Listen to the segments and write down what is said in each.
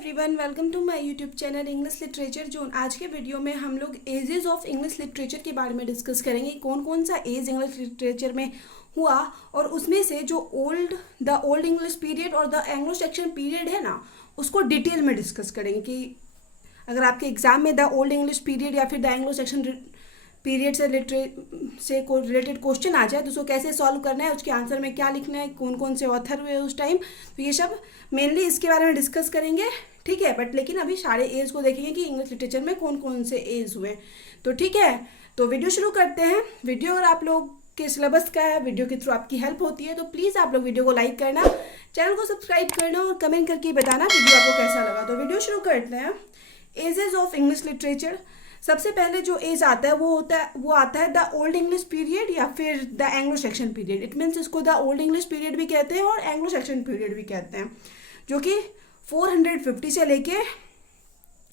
Everyone, welcome to my YouTube channel English literature zone. आज के video में हम लोग एजेस ऑफ इंग्लिश लिटरेचर के बारे में डिस्कस करेंगे। कौन कौन सा एज इंग्लिश लिटरेचर में हुआ और उसमें से जो द ओल्ड इंग्लिश पीरियड और द एंग्लो सैक्सन पीरियड है ना, उसको डिटेल में डिस्कस करेंगे कि अगर आपके एग्जाम में द ओल्ड इंग्लिश पीरियड या फिर द एंग्लो सैक्सन पीरियड से रिलेटेड क्वेश्चन आ जाए तो उसको कैसे सॉल्व करना है, उसके आंसर में क्या लिखना है, कौन कौन से ऑथर हुए उस टाइम, तो ये सब मेनली इसके बारे में डिस्कस करेंगे। ठीक है, बट लेकिन अभी सारे एज को देखेंगे कि इंग्लिश लिटरेचर में कौन कौन से एज हुए। तो ठीक है, तो वीडियो शुरू करते हैं। वीडियो अगर आप लोग के सिलेबस का है, वीडियो के थ्रू आपकी हेल्प होती है, तो प्लीज़ आप लोग वीडियो को लाइक करना, चैनल को सब्सक्राइब करना और कमेंट करके बताना वीडियो आपको कैसा लगा। तो वीडियो शुरू करते हैं। Ages of English literature. सबसे पहले जो एज आता है वो आता है द ओल्ड इंग्लिश पीरियड या फिर the Anglo Saxon period. It means इसको द ओल्ड इंग्लिश पीरियड भी कहते हैं और एंग्लो सैक्सन पीरियड भी कहते हैं, जो कि 450 से लेके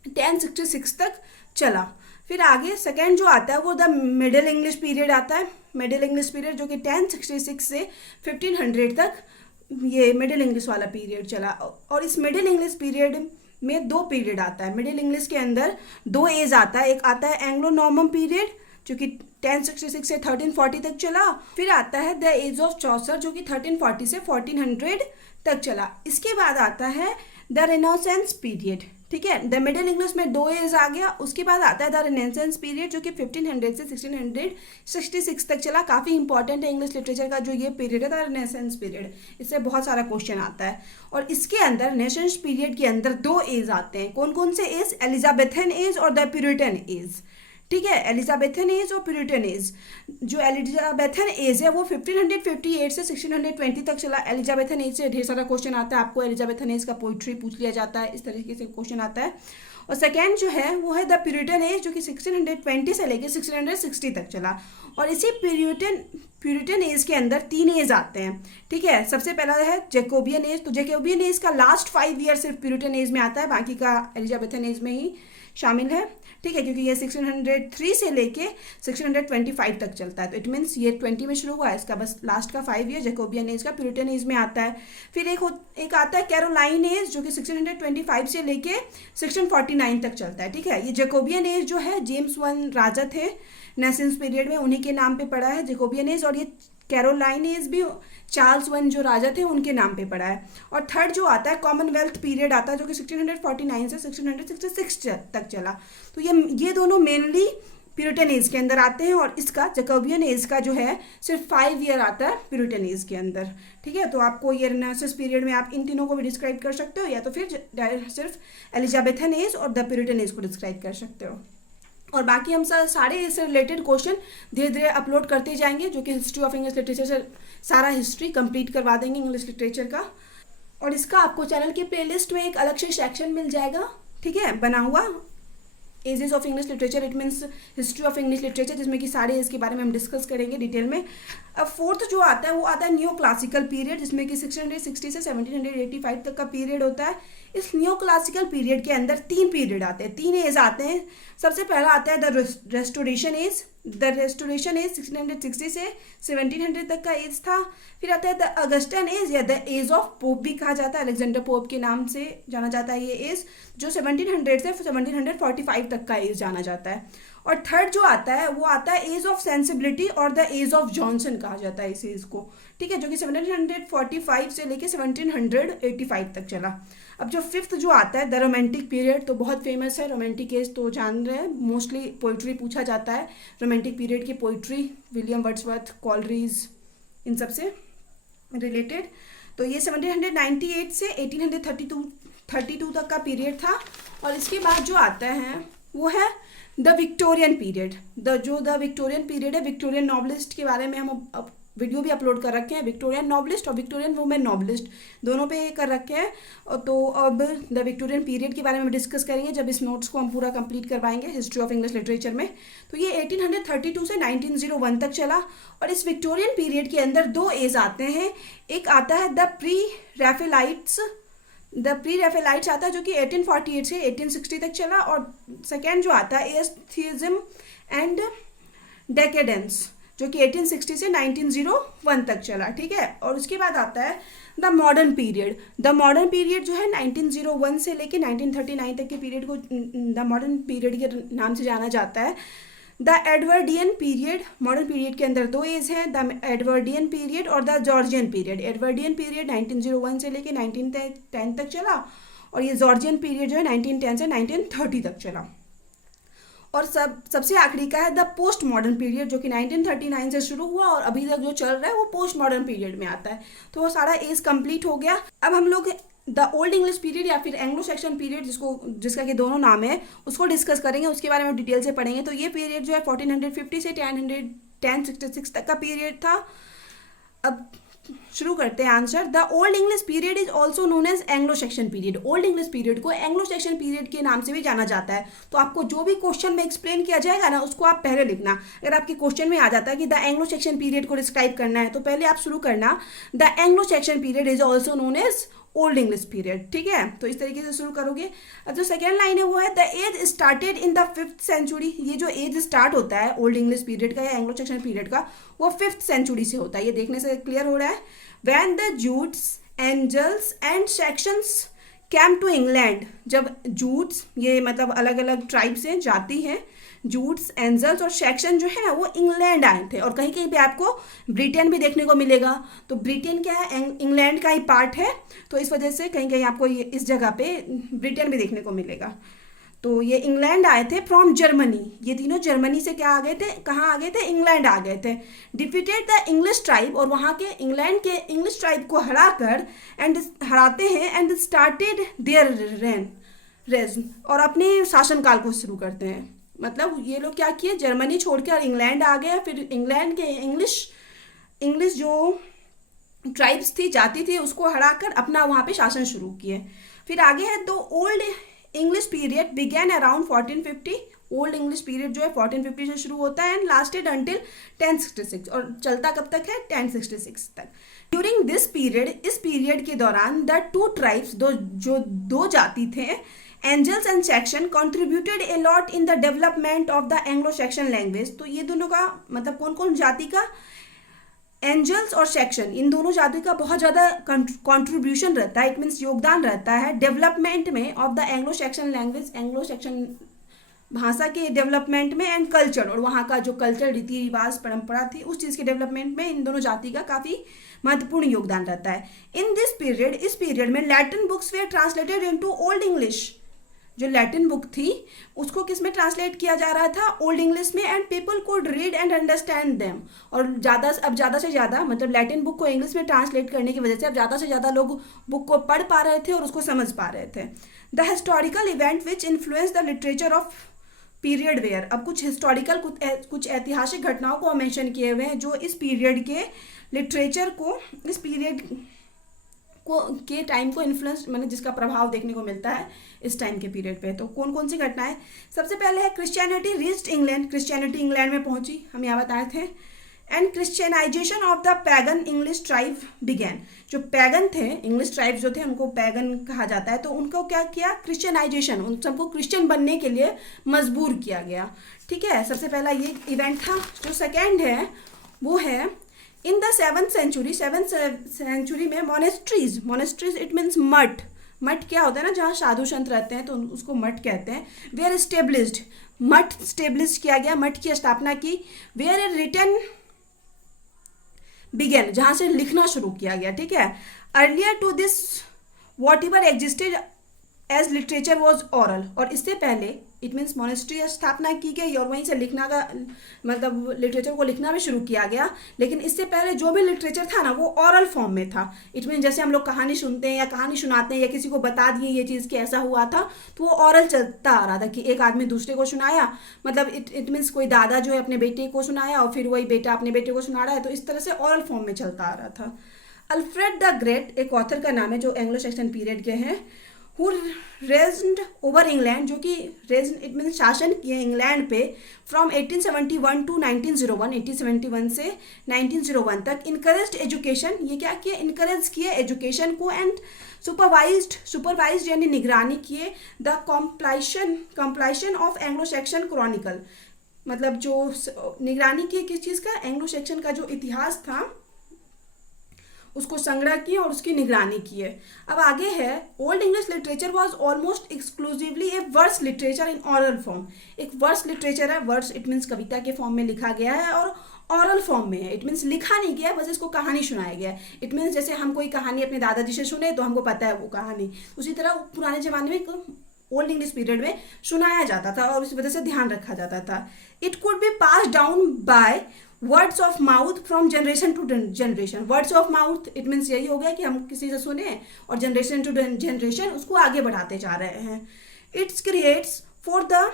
1066 तक चला। फिर आगे सेकेंड जो आता है वो द मिडिल इंग्लिश पीरियड आता है। मिडिल इंग्लिश पीरियड जो कि 1066 से 1500 तक ये मिडिल इंग्लिश वाला पीरियड चला। और इस मिडिल इंग्लिश पीरियड में दो पीरियड आता है। मिडिल इंग्लिश के अंदर दो एज आता है। एक आता है एंग्लो नॉर्मन पीरियड जो कि 1066 से 1340 तक चला। फिर आता है द एज ऑफ चौसर जो कि 1340 से 1400 तक चला। इसके बाद आता है द रेनेसांस पीरियड। ठीक है, द मिडिल इंग्लिश में दो एज आ गया। उसके बाद आता है द रेनेसांस पीरियड जो कि 1500 से 1666 तक चला। काफ़ी इंपॉर्टेंट है इंग्लिश लिटरेचर का जो ये पीरियड है, द रेनेसांस पीरियड। इससे बहुत सारा क्वेश्चन आता है। और इसके अंदर रेनेसांस पीरियड के अंदर दो एज आते हैं। कौन कौन से एज? एलिजाबेथन एज और द प्यूरिटन एज। ठीक है, एलिजाबेथन एज और प्यूरिटन एज। जो एलिजाबेथन एज है वो 1558 से 1620 तक चला। एलिजाबेथन एज से ढेर सारा क्वेश्चन आता है। आपको एलिजाबेथन एज का पोइट्री पूछ लिया जाता है, इस तरीके से क्वेश्चन आता है। और सेकेंड जो है वो है द प्यूरिटन एज जो कि 1620 से लेकर 1660 तक चला। और इसी प्यूरिटन एज के अंदर तीन एज आते हैं। ठीक है, सबसे पहला है जैकोबियन एज। तो जैकोबियन एज का लास्ट 5 ईयर सिर्फ प्यूरिटन एज में आता है, बाकी का एलिजाबेथन एज में ही शामिल है। ठीक है, क्योंकि ये 1603 से लेके 1625 तक चलता है। तो इट मीन्स ये 20 में शुरू हुआ है, इसका बस लास्ट का 5 ईयर जैकोबियन एज का प्यूरिटन एज में आता है। फिर एक आता है कैरोलाइन एज जो कि 1625 से लेके 1649 तक चलता है। ठीक है, ये जैकोबियन एज जो है जेम्स वन राजा थे नेसेंस पीरियड में, उन्हीं के नाम पे पड़ा है जैकोबियन एज। और ये कैरोलाइन एज भी चार्ल्स वन जो राजा थे उनके नाम पे पड़ा है। और थर्ड जो आता है कॉमनवेल्थ पीरियड आता है जो कि 1649 से 1666 तक चला। तो ये दोनों मेनली प्यूरिटन एज के अंदर आते हैं। और इसका जैकोबियन एज का जो है सिर्फ 5 ईयर आता है प्यूरिटन एज के अंदर। ठीक है, तो आपको ये रेनेसांस पीरियड में आप इन तीनों को भी डिस्क्राइब कर सकते हो, या तो फिर सिर्फ एलिजाबेथन एज और द प्यूरिटन एज को डिस्क्राइब कर सकते हो। और बाकी हम सारे इससे रिलेटेड क्वेश्चन धीरे धीरे अपलोड करते जाएंगे, जो कि हिस्ट्री ऑफ इंग्लिश लिटरेचर से सारा हिस्ट्री कंप्लीट करवा देंगे इंग्लिश लिटरेचर का। और इसका आपको चैनल की प्लेलिस्ट में एक अलग से सेक्शन मिल जाएगा, ठीक है, बना हुआ ages of English literature. It means history of English literature, जिसमें कि सारे एज के बारे में हम डिस्कस करेंगे डिटेल में। अब फोर्थ जो आता है वो आता है न्यू क्लासिकल पीरियड, जिसमें कि 1660 से 1785 तक का पीरियड होता है। इस न्यू क्लासिकल पीरियड के अंदर तीन पीरियड आते हैं, तीन एज आते हैं। सबसे पहला आता है the restoration age. The restoration age 1660 से 1700 तक का एज था। फिर आता है द अगस्टन एज या द एज ऑफ पोप भी कहा जाता है, अलेक्जेंडर पोप के नाम से जाना जाता है ये एज, जो 1700 से 1745 तक का एज जाना जाता है। और थर्ड जो आता है वो आता है एज ऑफ सेंसिबिलिटी और द एज ऑफ जॉनसन कहा जाता है इस एज को। ठीक है, जो कि 1745 से लेके 1785 तक चला। अब जो फिफ्थ जो आता है द रोमांटिक पीरियड, तो बहुत फेमस है रोमांटिक एज, तो जान रहे हैं, मोस्टली पोइट्री पूछा जाता है रोमांटिक पीरियड की पोइट्री, विलियम वर्ड्सवर्थ, कॉलरीज, इन सब से रिलेटेड। तो ये 1798 से 1832 तक का पीरियड था। और इसके बाद जो आता है वो है the Victorian period. The Victorian period है, विक्टोरियन नॉवलिस्ट के बारे में हम वीडियो भी अपलोड कर रखे हैं। विक्टोरियन नॉवलिस्ट और विक्टोरियन वुमेन नॉवलिस्ट दोनों पे कर रखे हैं। तो अब द विक्टोरियन पीरियड के बारे में डिस्कस करेंगे जब इस नोट्स को हम पूरा कंप्लीट करवाएंगे हिस्ट्री ऑफ इंग्लिश लिटरेचर में। तो ये 1832 से 1901 तक चला। और इस विक्टोरियन पीरियड के अंदर दो एज आते हैं। एक आता है द प्री रैफेलाइट्स आता है जो कि 1848 से 1860 तक चला। और सेकेंड जो आता है एस्थेटिज्म एंड डेकेडेंस जो कि 1860 से 1901 तक चला। ठीक है, और उसके बाद आता है द मॉडर्न पीरियड जो है 1901 से लेके 1939 तक के पीरियड को द मॉडर्न पीरियड के नाम से जाना जाता है। The Edwardian period, modern period के अंदर दो एज हैं, द एडवर्डियन पीरियड और the Georgian period. Edwardian period 1901 से लेके 1910 तक चला और ये जॉर्जियन पीरियड जो है 1910 से 1930 तक चला। और सबसे आखिरी का है द पोस्ट मॉडर्न पीरियड, जो कि 1939 से शुरू हुआ और अभी तक जो चल रहा है वो पोस्ट मॉडर्न पीरियड में आता है। तो वो सारा एज कंप्लीट हो गया। अब हम लोग द ओल्ड इंग्लिश पीरियड या फिर एंग्लो सेक्शन पीरियड, जिसका कि दोनों नाम है, उसको डिस्कस करेंगे, उसके बारे में डिटेल से पढ़ेंगे। तो ये पीरियड जो है 1450 से 1066 तक का पीरियड था। अब शुरू करते हैं answer. The old English period is also known as Anglo Saxon period. Old English period को एंग्लो सेक्शन पीरियड के नाम से भी जाना जाता है। तो आपको जो भी क्वेश्चन में एक्सप्लेन किया जाएगा ना, उसको आप पहले लिखना। अगर आपके क्वेश्चन में आ जाता है कि द एंग्लो सेक्शन पीरियड को डिस्क्राइब करना है, तो पहले आप शुरू करना the Anglo Saxon period is also known as old English period. ठीक है, तो इस तरीके से शुरू करोगे। अब जो सेकेंड लाइन है वो है the age started in the 5th century. ये जो एज स्टार्ट होता है ओल्ड इंग्लिश पीरियड का या एंग्लो सेक्शन पीरियड का, वो 5th सेंचुरी से होता है। ये देखने से क्लियर हो रहा है। When the Jutes, Angles and Saxons came to England. जब जूट्स, ये मतलब अलग अलग ट्राइब्स हैं, जाति हैं, जूट्स, एंजल्स और सेक्शन जो है ना, वो इंग्लैंड आए थे। और कहीं कहीं पे आपको ब्रिटेन भी देखने को मिलेगा। तो ब्रिटेन क्या है, इंग्लैंड का ही पार्ट है। तो इस वजह से कहीं कहीं आपको ये इस जगह पे ब्रिटेन भी देखने को मिलेगा। तो ये इंग्लैंड आए थे फ्रॉम जर्मनी। ये तीनों जर्मनी से क्या आ गए थे, कहाँ आ गए थे, इंग्लैंड आ गए थे। डिफीटेड द इंग्लिश ट्राइब, और वहाँ के इंग्लैंड के इंग्लिश ट्राइब को हराते हैं एंड स्टार्टेड देयर रेन, और अपने शासनकाल को शुरू करते हैं। मतलब ये लोग क्या किए, जर्मनी छोड़ के और इंग्लैंड आ गए। फिर इंग्लैंड के इंग्लिश जो ट्राइब्स थी, जाति थी, उसको हराकर अपना वहाँ पे शासन शुरू किए। फिर आगे है दो old English period began around 1450। Old English period जो है 1450 से शुरू होता है एंड लास्टेड अंटिल 1066, और चलता कब तक है, 1066 तक। ड्यूरिंग दिस पीरियड, इस पीरियड के दौरान द टू ट्राइब्स, दो जाति थे, Angles and Saxon, contributed a lot in the development of the Anglo Saxon language. तो ये दोनों का मतलब कौन कौन जाति का, एंजल्स और सेक्शन, इन दोनों जाति का बहुत ज़्यादा कंट्रीब्यूशन रहता है। इट मीन्स योगदान रहता है डेवलपमेंट में of the Anglo Saxon language, Anglo Saxon भाषा के डेवलपमेंट में, एंड कल्चर, और वहाँ का जो कल्चर, रीति रिवाज, परंपरा थी, उस चीज़ के डेवलपमेंट में इन दोनों जाति का काफ़ी महत्वपूर्ण योगदान रहता है। इन दिस पीरियड, इस पीरियड में Latin books were translated into old English. जो लैटिन बुक थी उसको किस में ट्रांसलेट किया जा रहा था, ओल्ड इंग्लिश में, and people could read and understand them. और अब ज़्यादा से ज़्यादा मतलब लैटिन बुक को इंग्लिश में ट्रांसलेट करने की वजह से अब ज़्यादा से ज़्यादा लोग बुक को पढ़ पा रहे थे और उसको समझ पा रहे थे। The historical event which influence the literature of period were. अब कुछ हिस्टोरिकल, कुछ ऐतिहासिक घटनाओं को मेंशन किए हुए हैं जो इस पीरियड के लिटरेचर को, इस पीरियड के टाइम को इन्फ्लुएंस, मतलब जिसका प्रभाव देखने को मिलता है इस टाइम के पीरियड पे। तो कौन कौन सी घटनाएं, सबसे पहले है Christianity reached England. Christianity England में पहुंची, हम यहाँ बताए थे। And Christianization of the pagan English tribe began. जो पैगन थे, इंग्लिश ट्राइब जो थे, उनको पैगन कहा जाता है। तो उनको क्या किया, क्रिश्चियनाइजेशन, उन सबको क्रिश्चियन बनने के लिए मजबूर किया गया। ठीक है, सबसे पहला ये इवेंट था। जो सेकेंड है वो है इन द 7th सेंचुरी में मोनेस्ट्रीज इट मीन्स मठ क्या होता है ना, जहाँ साधु संत रहते हैं तो उसको मठ कहते हैं। वेयर एस्टेब्लिश्ड, मठ स्टेब्लिश किया गया, मठ की स्थापना की। वेयर ए रिटन बिगेन, जहाँ से लिखना शुरू किया गया। ठीक है, earlier to this whatever existed as literature was oral. और इससे पहले इट मीन्स मोनेस्ट्री स्थापना की गई और वहीं से लिखना का मतलब लिटरेचर को लिखना भी शुरू किया गया। लेकिन इससे पहले जो भी लिटरेचर था ना, वो ओरल फॉर्म में था। इट मीन्स जैसे हम लोग कहानी सुनते हैं या कहानी सुनाते हैं या किसी को बता दिए ये चीज़ कि ऐसा हुआ था, तो वो ओरल चलता आ रहा था कि एक आदमी दूसरे को सुनाया। मतलब इट मीन्स कोई दादा जो है अपने बेटे को सुनाया और फिर वही बेटा अपने बेटे को सुना रहा है। तो इस तरह से ओरल फॉर्म में चलता आ रहा था। अल्फ्रेड द ग्रेट एक ऑथर का नाम है जो एंग्लो सेक्शन पीरियड के हैं, who reigned over England, जो कि reigned इट मीन शासन किए इंग्लैंड पे फ्रॉम 1871 टू 1901, 1871 से 1901 तक। इनकरेज्ड एजुकेशन, ये क्या किए, इनकरेज किए एजुकेशन को। एंड सुपरवाइज्ड यानी निगरानी किए the compilation of Anglo Saxon Chronicle. मतलब जो निगरानी की किस चीज़ का, एंग्लो सेक्शन का जो इतिहास था उसको संग्रह किए और उसकी निगरानी किए। अब आगे है, old English literature was almost exclusively a verse literature in oral form. एक वर्स लिटरेचर है, वर्स इट मीन्स कविता के फॉर्म में लिखा गया है, और ऑरल फॉर्म में है, इट मीन्स लिखा नहीं गया, बस इसको कहानी सुनाया गया है। इट मीन्स जैसे हम कोई कहानी अपने दादाजी से सुने तो हमको पता है वो कहानी, उसी तरह पुराने जमाने में ओल्ड इंग्लिश पीरियड में सुनाया जाता था और उस वजह से ध्यान रखा जाता था। It could be pass down by words of mouth from generation to generation. Words of mouth it means यही हो गया कि हम किसी से सुने और जनरेशन टू जनरेशन उसको आगे बढ़ाते जा रहे हैं। It's creates for the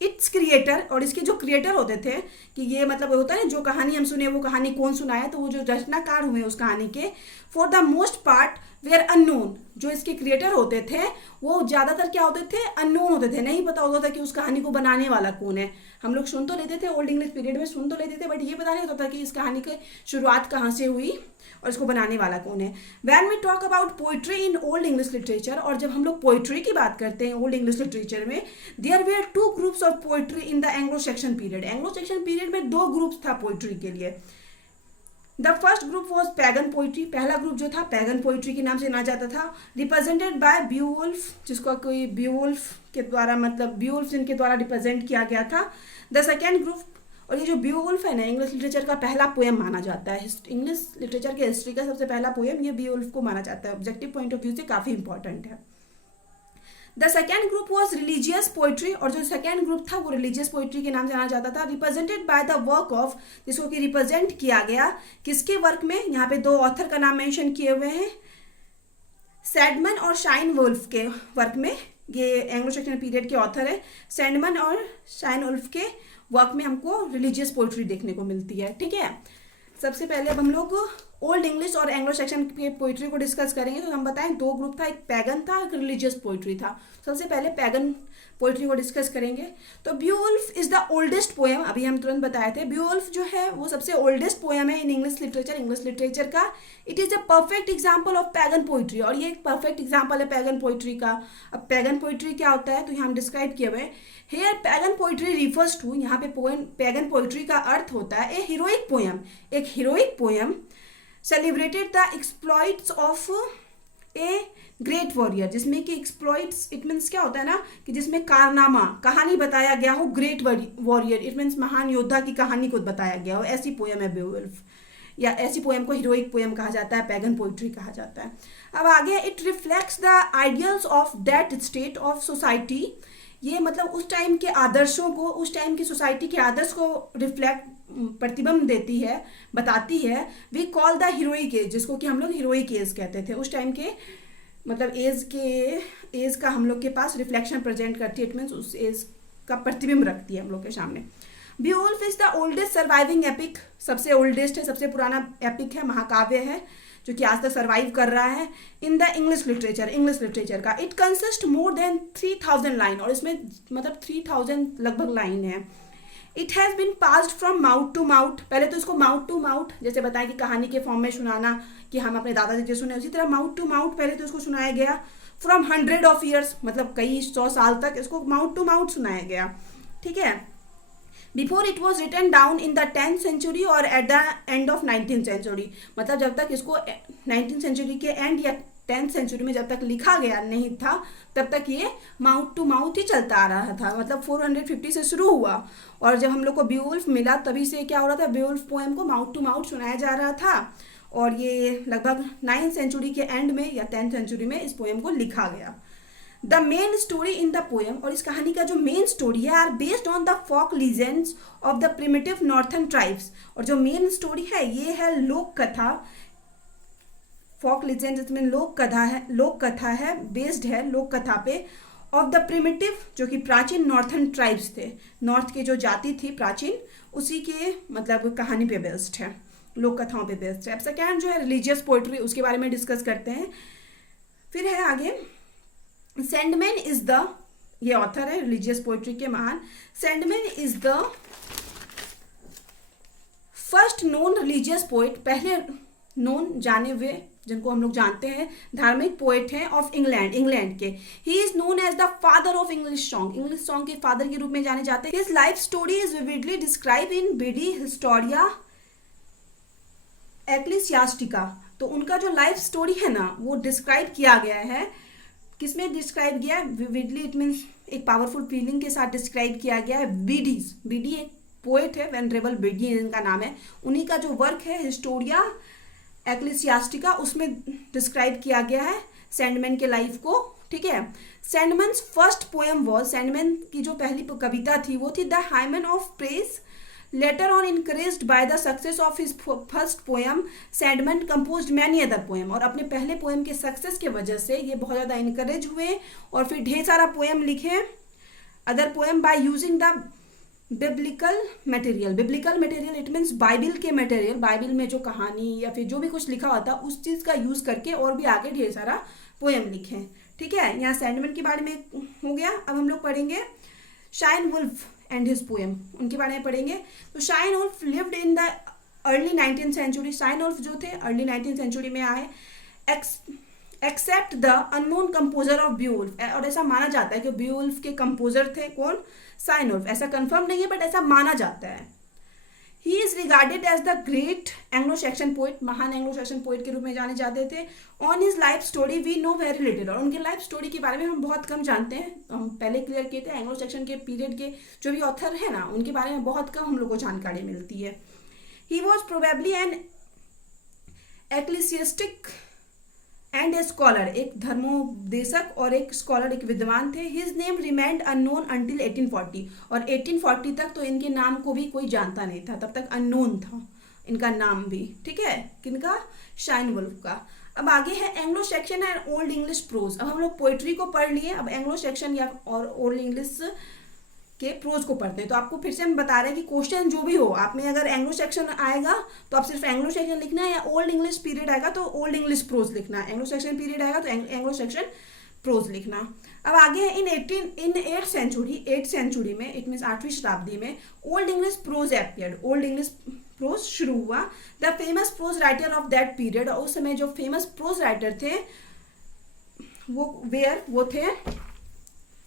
it's creator, और इसके जो क्रिएटर होते थे, कि ये मतलब होता है जो कहानी हम सुने वो कहानी कौन सुनाया, तो वो जो रचनाकार हुए उस कहानी के, for the most part were unknown. जो इसके क्रिएटर होते थे वो ज़्यादातर क्या होते थे, अननोन होते थे, नहीं पता होता था कि उस कहानी को बनाने वाला कौन है। हम लोग सुन तो लेते थे, ओल्ड इंग्लिश पीरियड में सुन तो लेते थे, बट ये पता नहीं होता था कि इस कहानी की शुरुआत कहाँ से हुई और इसको बनाने वाला कौन है। When we talk about poetry in old English literature, और जब हम लोग पोइट्री की बात करते हैं ओल्ड इंग्लिश लिटरेचर में, there were two groups of poetry in the Anglo Saxon period. Anglo Saxon period में दो ग्रुप्स था पोइट्री के लिए। The first group was pagan poetry, पहला ग्रुप जो था पैगन पोइट्री के नाम से जाना जाता था, रिप्रेजेंटेड बाय ब्यूवुल्फ, जिसको कोई ब्यूवुल्फ के द्वारा मतलब ब्यूवुल्फ इनके द्वारा रिप्रेजेंट किया गया था। द सेकेंड ग्रुप, और ये जो ब्यूवुल्फ है ना, इंग्लिश लिटरेचर का पहला पोएम माना जाता है, इंग्लिश लिटरेचर के हिस्ट्री का सबसे पहला पोएम ये ब्यूवुल्फ को माना जाता है, ऑब्जेक्टिव पॉइंट ऑफ व्यू से काफ़ी इंपॉर्टेंट है। The second group was religious poetry, और जो सेकेंड ग्रुप था वो रिलीजियस पोइट्री के नाम से जाना जाता था, represented by the work of, जिसको कि रिप्रेजेंट किया गया किसके वर्क में, यहाँ पे दो ऑथर का नाम मेंशन किए हुए हैं, सैडमन और शाइन वुल्फ के वर्क में। ये एंग्लो सेक्शन पीरियड के ऑथर है, सैडमन और शाइन वुल्फ के वर्क में हमको रिलीजियस पोइट्री देखने को मिलती है। ठीक है, सबसे पहले अब हम लोग ओल्ड इंग्लिश और एंग्लो सेक्शन के पोइट्री को डिस्कस करेंगे। तो हम बताएं दो ग्रुप था, एक पैगन था, एक रिलीजियस पोइट्री था। सबसे पहले पैगन पोइट्री को डिस्कस करेंगे। तो ब्यूवुल्फ इज द ओल्डेस्ट पोएम, अभी हम तुरंत बताए थे, ब्यूवुल्फ जो है वो सबसे ओल्डेस्ट पोएम है इन इंग्लिश लिटरेचर का। It is a perfect example of pagan poetry, और ये एक परफेक्ट एग्जाम्पल है पैगन पोइट्री का। अब पैगन पोइट्री क्या होता है तो यहाँ हम डिस्क्राइब किए हुए, here pagan poetry refers to, यहाँ पे पैगन पोइट्री का अर्थ होता है ए हीरोइक पोएम, एक heroic poem celebrated the exploits of a great warrior, जिसमें कि एक्सप्लॉइट्स इट मीन्स क्या होता है ना, कि जिसमें कारनामा कहानी बताया गया हो, ग्रेट वॉरियर इट मीन्स महान योद्धा की कहानी को बताया गया हो, ऐसी पोएम है ब्यूवुल्फ, या ऐसी पोएम को हीरोइक पोएम कहा जाता है, पैगन पोइट्री कहा जाता है। अब आगे, it reflects the ideals of that state of society, ये मतलब उस टाइम के आदर्शों को, उस टाइम की सोसाइटी के आदर्श को रिफ्लेक्ट प्रतिबिंब देती है, बताती है। We call the heroic age, जिसको कि हम लोग हीरोइक एज कहते थे, उस टाइम के मतलब एज का हम लोग के पास रिफ्लेक्शन प्रेजेंट करती है, इट मीन्स उस एज का प्रतिबिंब रखती है हम लोग के सामने। Beowulf is the oldest surviving epic, सबसे ओल्डेस्ट है, सबसे पुराना एपिक है, महाकाव्य है जो कि आज तक सर्वाइव कर रहा है इन द इंग्लिश लिटरेचर का। It consist more than 3000 line, और इसमें मतलब 3000 लगभग लाइन है। It has been passed from mouth to mouth, पहले तो इसको माउथ टू माउथ जैसे बताया कि कहानी के फॉर्म में सुनाना, कि हम अपने दादाजी से सुने, उसी तरह माउथ टू माउथ पहले तो इसको सुनाया गया। फ्रॉम 100 ऑफ ईयर्स, मतलब कई 100 साल तक इसको माउथ टू माउथ सुनाया गया। ठीक है, before it was written down in the 10th century और at the end of 19th century, मतलब जब तक इसको 19th सेंचुरी के एंड या 10th सेंचुरी में जब तक लिखा गया नहीं था तब तक ये माउथ टू माउथ ही चलता आ रहा था, मतलब 450 से शुरू हुआ, और जब हम लोग को ब्यूवुल्फ मिला तभी से क्या हो रहा था, ब्यूवुल्फ पोएम को माउथ टू माउथ सुनाया जा रहा था, और ये लगभग 9th सेंचुरी के एंड में या 10th सेंचुरी में इस पोएम को लिखा गया। The main story in the poem, और इस कहानी का जो मेन स्टोरी है, are based on the folk legends of the primitive northern tribes, और जो मेन स्टोरी है ये है लोक कथा, फोक लीजेंड इसमें लोक कथा है, बेस्ड है लोक कथा पे, ऑफ द प्रिमिटिव, जो कि प्राचीन नॉर्थर्न ट्राइब्स थे, नॉर्थ की जो जाति थी प्राचीन, उसी के मतलब कहानी पे बेस्ड है, लोक कथाओं पे बेस्ड है। अब सेकेंड जो है रिलीजियस पोइट्री, उसके बारे में डिस्कस करते हैं। फिर है आगे, सैंडमैन इज द, ये ऑथर है रिलीजियस पोइट्री के महान, Sandman is the first known religious poet, पहले नोन जाने हुए जिनको हम लोग जानते हैं धार्मिक पोएट हैं ऑफ इंग्लैंड के। He is known as the father of English song के फादर के रूप में जाने जाते हैं। His life story is vividly describe in Bede Historia Ecclesiastica, तो उनका जो लाइफ स्टोरी है ना वो डिस्क्राइब किया गया है। किसमें डिस्क्राइब किया है? विविडली, इट मीन्स एक पावरफुल फीलिंग के साथ डिस्क्राइब किया गया है। बीडीज, बीडी एक पोएट है, वेनरेबल बीडी इनका नाम है। उन्हीं का जो वर्क है हिस्टोरिया एक्लेसियास्टिका, उसमें डिस्क्राइब किया गया है सैंडमैन के लाइफ को, ठीक है। Sandman's first poem was, Sandman की जो पहली कविता थी वो थी the hymn of praise. Later on encouraged by the success of his first poem, Sandman composed many other poem. और अपने पहले पोएम के सक्सेस के वजह से ये बहुत ज़्यादा इनकरेज हुए और फिर ढेर सारा पोएम लिखे, other poem by using the biblical material. Biblical material it means Bible के मटेरियल, बाइबिल में जो कहानी या फिर जो भी कुछ लिखा होता उस चीज़ का यूज़ करके और भी आगे ढेर सारा पोएम लिखे, ठीक है। यहाँ सैंडमैन के बारे में हो गया। अब हम लोग पढ़ेंगे Cynewulf and his poem, उनके बारे में पढ़ेंगे। तो Cynewulf lived in the early 19th century. Cynewulf जो थे अर्ली 19th सेंचुरी में आए। Except the unknown composer of Beowulf, और ऐसा माना जाता है कि बीवुल्फ के कंपोजर थे कौन? Shine wolf. ऐसा कंफर्म नहीं है बट ऐसा माना जाता है। He is regarded as the great Anglo Saxon poet, महान एंग्लो सेक्शन पोइट के रूप में जाने जाते थे। On his life story we know very little, और उनके लाइफ स्टोरी के बारे में हम बहुत कम जानते हैं। हम पहले क्लियर किए थे एंग्लो सेक्शन के पीरियड के जो भी ऑथर है ना उनके बारे में बहुत कम हम लोग को जानकारी मिलती है। He was probably an ecclesiastic and a scholar, एक धर्मोपदेशक और एक स्कॉलर, एक विद्वान थे। His name remained unknown until 1840, और 1840 तक तो इनके नाम को भी कोई जानता नहीं था, तब तक अननोन था इनका नाम भी, ठीक है। किनका? शाइन वुल्फ का। अब आगे है Anglo Saxon and old English pros. अब हम लोग पोइट्री को पढ़ लिए, अब एंग्लो सेक्शन या और ओल्ड इंग्लिश के प्रोज को पढ़ते हैं। तो आपको फिर से हम बता रहे हैं कि क्वेश्चन जो भी हो आप में अगर एंग्लो सेक्शन आएगा तो आप सिर्फ एंग्लो सेक्शन लिखना है, या ओल्ड इंग्लिश पीरियड आएगा तो ओल्ड इंग्लिश प्रोज लिखना है, एंग्लो सेक्शन पीरियड आएगा तो एंग्लो सेक्शन प्रोज लिखना। अब आगे है इन 8th सेंचुरी में, इट मीन्स 8वीं शताब्दी में old English pros appeared, old English pros शुरू हुआ। The famous pros writer of that period, और उस समय जो फेमस प्रोज राइटर थे वो थे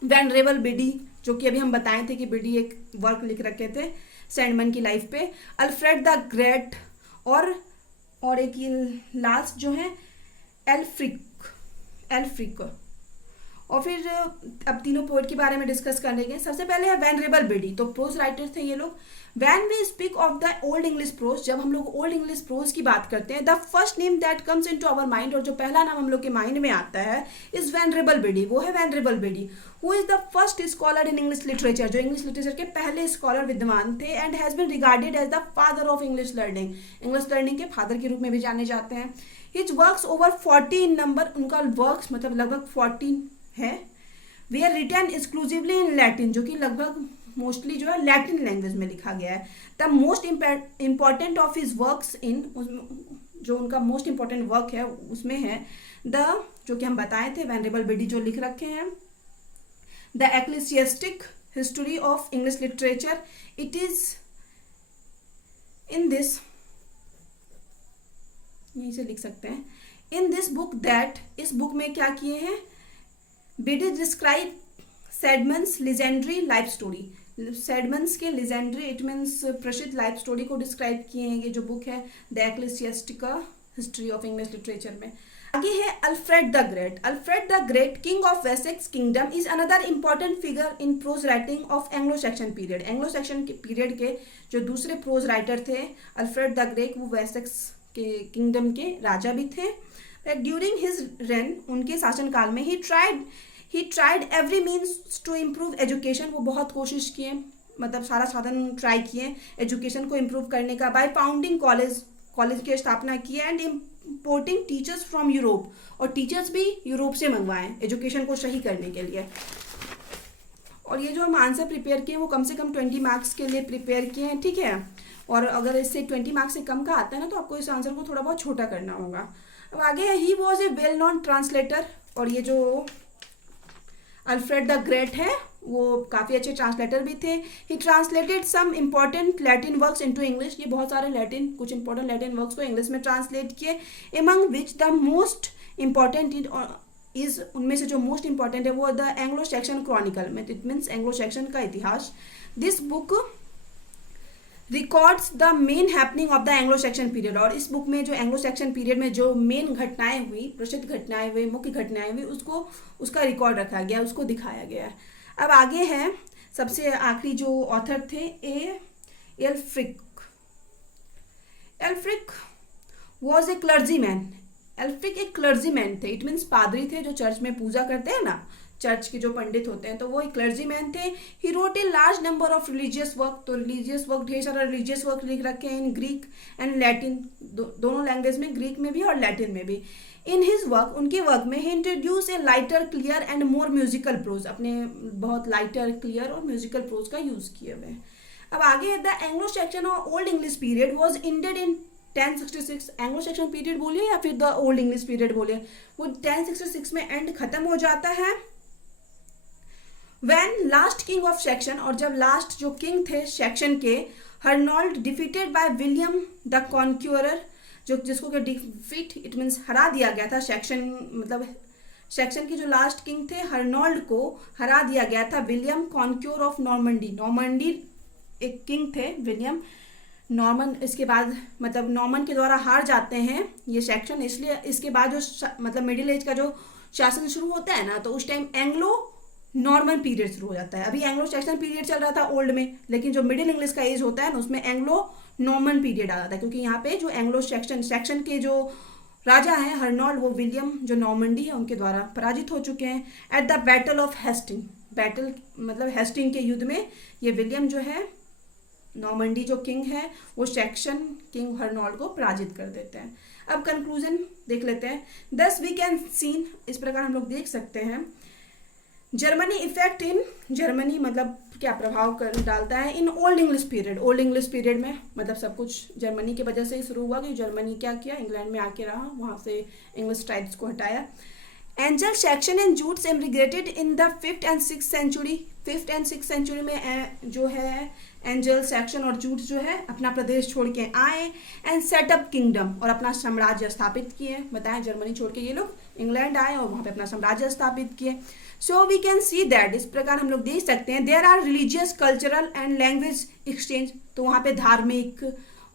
वेनरेबल बीडी, जो कि अभी हम बताए थे कि बीडी एक वर्क लिख रखे थे सैंडमैन की लाइफ पे। अल्फ्रेड द ग्रेट, और एक ये लास्ट जो है एल्फ्रिक। और फिर अब तीनों पोएट के बारे में डिस्कस करेंगे। सबसे पहले है वेनरेबल बीडी, तो प्रोज राइटर थे ये लोग। When we speak of the old English prose, जब हम लोग ओल्ड इंग्लिश प्रोज की बात करते हैं, the first name that comes into our mind, और जो पहला नाम हम लोग के माइंड में आता है इज वेनरेबल बीडी, वो है venerable Bede. Who is the first scholar in English literature, जो इंग्लिश लिटरेचर के पहले स्कॉलर विद्वान थे, and has been regarded as the father of English learning, English learning के फादर के रूप में भी जाने जाते हैं। His works over 40 in number, उनका वर्क्स मतलब लगभग 14 है। They are written exclusively in Latin, जो कि लगभग मोस्टली जो है लैटिन लैंग्वेज में लिखा गया है। The most important of his works in, जो उनका मोस्ट इम्पॉर्टेंट वर्क है उसमें है जो कि हम बताए थे वेनरेबल बीडी जो लिख रखे हैं, the ecclesiastic history of English literature. It is in this, यहीं से लिख सकते हैं, इन दिस बुक दैट, इस बुक में क्या किए हैं? Bede describe Caedmon's legendary life story, Caedmon's के लीजेंडरी इट मीन्स प्रसिद्ध लाइफ स्टोरी को डिस्क्राइब किए हैं। ये जो बुक है the ecclesiastica history of English literature में। आगे है Alfred the Great. Alfred the Great king of Wessex kingdom is another important figure in prose writing of Anglo Saxon period. Anglo section के period के जो दूसरे pros writer थे Alfred the great, वो Wessex के किंगडम के राजा भी थे। ड्यूरिंग हिज रेन, उनके शासनकाल में, he tried every means to improve education, वो बहुत कोशिश किए, मतलब सारा साधन ट्राई किए एजुकेशन को इम्प्रूव करने का। बाय फाउंडिंग कॉलेज की स्थापना की and importing teachers from Europe, और टीचर्स भी यूरोप से मंगवाएं एजुकेशन को सही करने के लिए। और ये जो हम आंसर प्रिपेयर किए वो कम से कम 20 मार्क्स के लिए प्रिपेयर किए हैं, ठीक है। और अगर इससे 20 मार्क्स से कम का आता है ना तो आपको इस आंसर को थोड़ा बहुत छोटा करना होगा। अब आगे है he was a well known translator, और ये जो अल्फ्रेड द ग्रेट है वो काफ़ी अच्छे ट्रांसलेटर भी थे। He translated some important Latin works into English, ये बहुत सारे कुछ इंपॉर्टेंट लैटिन वर्क्स को इंग्लिश में ट्रांसलेट किए। Among which the most important is, उनमें से जो मोस्ट इंपॉर्टेंट है वो द एंग्लो सेक्शन क्रॉनिकल में, इट मीन्स एंग्लो सेक्शन का इतिहास। This book records the main happening of the Anglo Saxon period. और इस बुक में जो एंग्लो सेक्शन पीरियड में जो मेन घटनाएं हुई, प्रसिद्ध घटनाएं हुई, मुख्य घटनाएं हुई, उसको उसका रिकॉर्ड रखा गया, उसको दिखाया गया है। अब आगे है सबसे आखिरी जो ऑथर थे एल्फ्रिक। एल्फ्रिक वॉज ए क्लर्जीमैन। एल्फ्रिक एक क्लर्जीमैन थे, इट मीन्स पादरी थे जो चर्च में पूजा करते हैं ना, चर्च के जो पंडित होते हैं, तो वो एक क्लर्जीमैन थे। He wrote a large number of religious work. तो रिलीजियस वर्क, ढेर सारा रिलीजियस वर्क लिख रखे हैं इन ग्रीक एंड लैटिन, दोनों लैंग्वेज में, ग्रीक में भी और लैटिन में भी। इन हिज वर्क, उनके वर्क में he introduce a lighter, clear and more musical prose. अपने बहुत लाइटर, क्लियर और म्यूजिकल प्रोज का यूज किए हुए हैं। अब आगे है द एंग्लो सेक्शन और old English period was ended in 1066। Anglo Saxon period बोलिए या फिर द ओल्ड इंग्लिश पीरियड बोलिए, वो 1066 में एंड खत्म हो जाता है। When last king of section, और जब लास्ट जो किंग थे सेक्शन के, हर्नोल्ड defeated by William the conqueror, जो जिसको क्या डिफीट इट मीन्स हरा दिया गया था। सेक्शन मतलब सेक्शन के जो लास्ट किंग थे हर्नोल्ड को हरा दिया गया था William conquer of Normandy. Normandy एक किंग थे विलियम नॉर्मन, इसके बाद मतलब नॉर्मन के द्वारा हार जाते हैं ये सेक्शन, इसलिए इसके बाद जो मतलब मिडिल एज का जो शासन शुरू होता है ना, तो उस टाइम एंग्लो नॉर्मन पीरियड शुरू हो जाता है। अभी एंग्लो सेक्शन पीरियड चल रहा था ओल्ड में, लेकिन जो मिडिल इंग्लिश का एज होता है ना, उसमें एंग्लो नॉर्मन पीरियड आ जाता है, क्योंकि यहाँ पे जो एंग्लो सेक्शन के जो राजा हैं हर्नोल्ड, वो विलियम जो नॉर्मंडी है उनके द्वारा पराजित हो चुके हैं। At the battle of Hasting, battle मतलब हेस्टिंग के युद्ध में ये विलियम जो है नॉर्मंडी जो किंग है वो सेक्शन किंग हर्नोल्ड को पराजित कर देते हैं। अब कंक्लूजन देख लेते हैं। दस वी कैन सीन, इस प्रकार हम लोग देख सकते हैं, जर्मनी इफेक्ट इन, जर्मनी मतलब क्या प्रभाव कर डालता है इन old English period. Old English period में मतलब सब कुछ जर्मनी की वजह से ही शुरू हुआ, कि जर्मनी क्या किया, इंग्लैंड में आके रहा, वहाँ से इंग्लिश ट्राइब्स को हटाया। Angles Saxons and Jutes emigrated in the 5th and 6th century. 5th and 6th century में जो है एंजल सेक्शन और जूट्स जो है अपना प्रदेश छोड़ के आए एंड सेटअप किंगडम, और अपना साम्राज्य स्थापित किए। बताएं जर्मनी छोड़ के ये लोग इंग्लैंड आए और वहाँ पे अपना साम्राज्य स्थापित किए। So we can see that, इस प्रकार हम लोग देख सकते हैं, there are religious, cultural and language exchange. तो वहाँ पे धार्मिक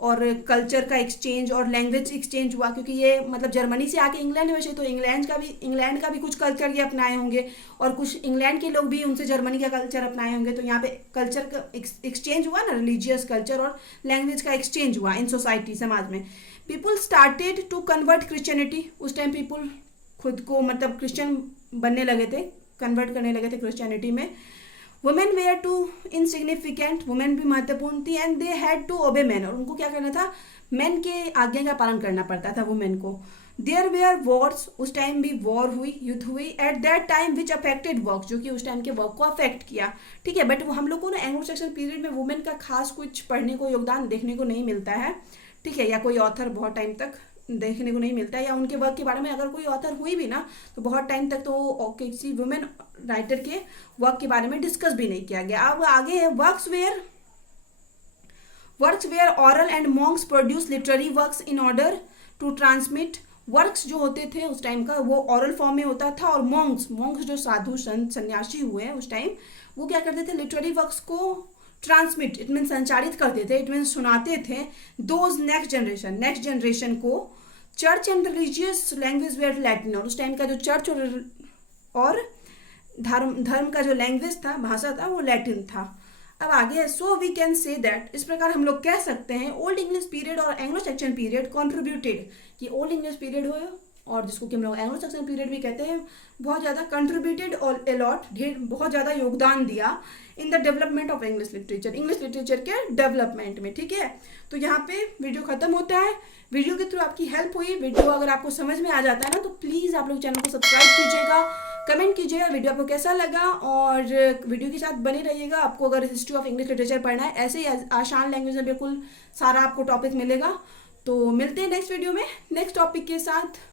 और कल्चर का एक्सचेंज और लैंग्वेज एक्सचेंज हुआ, क्योंकि ये मतलब जर्मनी से आके इंग्लैंड में बसे, तो इंग्लैंड का भी कुछ कल्चर ये अपनाए होंगे, और कुछ इंग्लैंड के लोग भी उनसे जर्मनी का कल्चर अपनाए होंगे। तो यहाँ पे कल्चर का एक्सचेंज हुआ ना, रिलीजियस कल्चर और लैंग्वेज का एक्सचेंज हुआ इन सोसाइटी, समाज में। People started to convert Christianity. उस टाइम पीपुल खुद को मतलब क्रिश्चियन बनने लगे थे, कन्वर्ट करने लगे थे क्रिश्चियनिटी में। Women were too insignificant, women भी महत्वपूर्ण थी, and they had to obey man, और उनको क्या करना था, मैन के आज्ञा का पालन करना पड़ता था वुमेन को। देयर वेयर वॉर्स, उस टाइम भी वॉर हुई, युद्ध हुई, at that time which affected work, जो कि उस टाइम के वर्क को अफेक्ट किया। ठीक है, बट हम लोग को ना एंग्लो सेक्शन पीरियड में वुमेन का खास कुछ पढ़ने को योगदान देखने को नहीं मिलता है। ठीक है, या कोई ऑथर बहुत टाइम तक देखने को नहीं मिलता है, या उनके वर्क के बारे में अगर कोई ऑथर हुई भी ना, तो बहुत टाइम तक तो किसी वुमेन राइटर के वर्क के बारे में डिस्कस भी नहीं किया गया। अब आगे है works were oral and monks produce literary works in order to transmit. Works जो होते थे उस टाइम का वो ऑरल फॉर्म में होता था, और मॉन्क्स जो साधु संत सन्यासी हुए हैं उस टाइम, वो क्या करते थे, लिटरेरी वर्क्स को ट्रांसमिट इट मीन संचारित करते थे, इट मीन सुनाते थे दोज नेक्स्ट जनरेशन को। Church and religious language were Latin, और उस टाइम का जो चर्च और धर्म का जो लैंग्वेज था, भाषा था, वो लैटिन था। अब आगे है, so we can say that, इस प्रकार हम लोग कह सकते हैं ओल्ड इंग्लिश पीरियड और एंग्लो सेक्शन पीरियड कॉन्ट्रीब्यूटेड, कि ओल्ड इंग्लिश पीरियड हो और जिसको कि हम लोग एंग्लो सेक्शन पीरियड भी कहते हैं, बहुत ज़्यादा कंट्रीब्यूटेड और अलॉट बहुत ज़्यादा योगदान दिया इन the development of English literature के डेवलपमेंट में। ठीक है, तो यहाँ पे वीडियो खत्म होता है। वीडियो के थ्रू आपकी हेल्प हुई, वीडियो अगर आपको समझ में आ जाता है ना, तो प्लीज़ आप लोग चैनल को सब्सक्राइब कीजिएगा, कमेंट कीजिएगा वीडियो आपको कैसा लगा, और वीडियो के साथ बने रहिएगा। आपको अगर हिस्ट्री ऑफ इंग्लिश लिटरेचर पढ़ना है, ऐसे ही आसान लैंग्वेज में बिल्कुल सारा आपको टॉपिक मिलेगा। तो मिलते हैं नेक्स्ट वीडियो में नेक्स्ट टॉपिक के साथ।